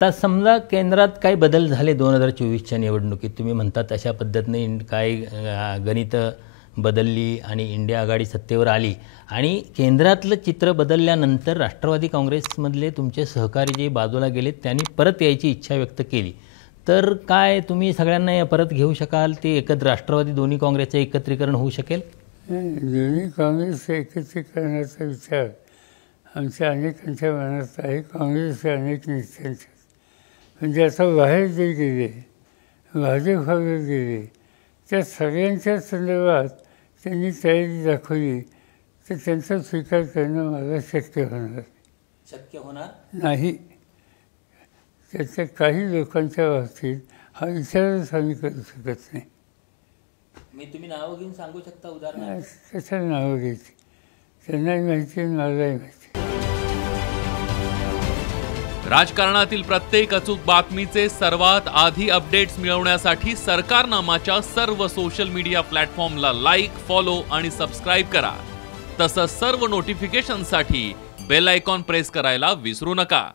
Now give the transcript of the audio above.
आता समजा केंद्रात काही बदल झाले 2024च्या निवडणुकीत, तुम्ही म्हणतात अशा पद्धतीने काय गणितं बदलली आणि इंडिया आघाडी सत्तेवर आली आणि केंद्रातलं चित्र बदलल्यानंतर राष्ट्रवादी काँग्रेसमधले तुमचे सहकारी जे बाजूला गेलेत त्यांनी परत यायची इच्छा व्यक्त केली, तर काय तुम्ही सगळ्यांना परत घेऊ शकाल? ते एकत्र राष्ट्रवादी दोन्ही काँग्रेसचे एकत्रीकरण होऊ शकेल? दोन्ही काँग्रेस एकत्रीकरणाचा विचार आमच्या अनेकांच्या मनात आहे, काँग्रेसच्या अनेक नेत्यांच्या. म्हणजे आता बाहेर जे गेले, भाजपवर गेले, त्या सगळ्यांच्या संदर्भात त्यांनी तयारी दाखवली तर त्यांचा स्वीकार करणं मला शक्य होणार नाही. त्याच्या काही लोकांच्या बाबतीत हा विचारच आम्ही करू शकत नाही. तुम्ही नावं घेऊन सांगू शकता उदाहरण? कशाला नावं घ्यायची? त्यांनाही माहिती आहे, मलाही माहिती. राजकारणातील प्रत्येक अचूक बातमीचे सर्वात आधी अपडेट्स मिळवण्यासाठी सरकारनामाच्या सर्व सोशल मीडिया प्लॅटफॉर्मला लाईक, फॉलो आणि सबस्क्राईब करा. तसंच सर्व नोटिफिकेशनसाठी बेल आयकॉन प्रेस करायला विसरू नका.